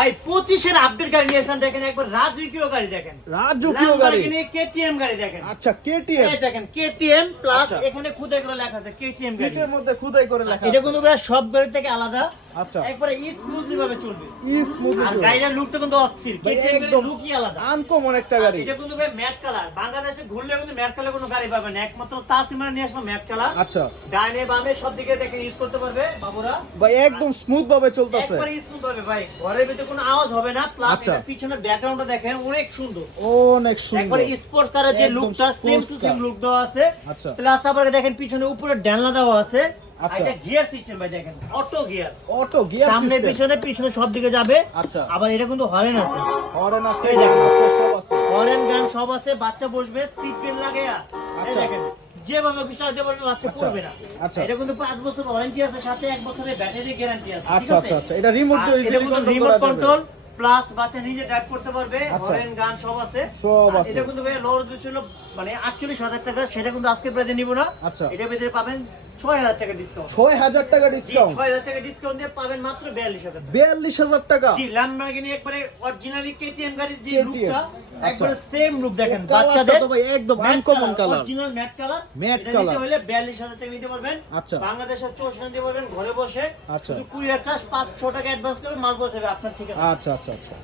ভাই 25 এর আপডেট গাড়ি নিয়ে আসলাম, দেখেন একবার রাজকীয় গাড়ি, দেখেন রাজকীয় গাড়ি, কেটিএম গাড়ি দেখেন। আচ্ছা কেটিএম, এই দেখেন কেটিএম প্লাস এখানে খোদাই করে লেখা আছে কেটিএম গাড়ি, সিটের মধ্যে খোদাই করে লেখা এটা আছে। কিন্তু ভাই সব গাড়ি থেকে আলাদা। আচ্ছা একবারে স্মুথলি ভাবে চলবে, স্মুথলি আর গাড়ির লুকটা কিন্তু অস্থির, ভাই, কেটিএম গাড়ির একদম লুকই আলাদা। আনকমন একটা গাড়ি। এটা কিন্তু ভাই ম্যাট কালার, বাংলাদেশে ঘুরলে কিন্তু ম্যাট কালার কোনো গাড়ি পাবেন না, একমাত্র তাসিমার নিয়ে আসবে ম্যাট কালার। আচ্ছা ডাইনে বামে সব দিকে দেখেন ইউজ করতে পারবে বাবুরা, ভাই একদম স্মুথ ভাবে চলতেছে, একবারে স্মুথ হবে ভাই, ঘরের ভিতরে কোনো আওয়াজ হবে না। প্লাস আচ্ছা। এর পিছনের ব্যাকগ্রাউন্ডটা দেখেন অনেক সুন্দর, অনেক সুন্দর, একবারে স্পোর্টস কারের যে একদম লুকটা same to sports same car। Look দেওয়া আছে। আচ্ছা। প্লাস আবার দেখেন পিছনে উপরে ডানলা দেওয়া আছে, আর আচ্ছা। এটা গিয়ার সিস্টেম ভাই, দেখেন অটো গিয়ার, অটো গিয়ার সামনে সিস্টেম, পিছনে সব দিকে যাবে। আচ্ছা। আবার এটা কিন্তু হরেন আছে, হর্ন আছে, এই দেখেন। আছে, সব আছে। হরেন গান সব আছে, বাচ্চা বসবে সিট বেল্ট লাগে, এই আচ্ছা। দেখেন যেভাবে খুশি চালাতে পারবে, বাচ্চা আচ্ছা। পড়বে না। আচ্ছা। এটা কিন্তু 5 বছর ওয়ারেন্টি আছে, সাথে 1 বছরের ব্যাটারি গ্যারান্টি আছে। ঠিক আচ্ছা আছে? আচ্ছা আচ্ছা, এটা রিমোট দিয়ে আর এটা ইজিলি কিন্তু কন্ট্রোল রিমোট করা যাবে। কন্ট্রোল প্লাস বাচ্চা নিজে ড্রাইভ করতে পারবে, আচ্ছা। হরেন গান সব আছে। সব আর আছে। এটা কিন্তু ভাই লোর ছিল মানে 48,000 টাকা, সেটা কিন্তু আজকে প্রাইসে নিব না। আচ্ছা। এটার ভিতরে পাবেন 6,000 টাকা ডিসকাউন্ট। 6000 টাকা ডিসকাউন্ট, 6,000 টাকা ডিসকাউন্ট দিয়ে পাবেন মাত্র 42,000 টাকা। 42000 টাকা। জি, ল্যাম্বরগিনি একবারে অরিজিনালি কেটিএম গাড়ির যে KTM, লুকটা, আচ্ছা। একবারে সেম লুক দেখেন। কালারটা বাচ্চাদের তো ভাই একদম uncommon colour, original matte colour. Matte এটা color। নিতে হলে 42,000 টাকা নিতে পারবেন। আচ্ছা। বাংলাদেশের 64 নিতে পারবেন ঘরে বসে। আচ্ছা। শুধু কুরিয়ার চার্জ 500 টাকা অ্যাডভান্স করে মাল পৌঁছাবে আপনার ঠিকানা। আচ্ছা আচ্ছা আচ্ছা।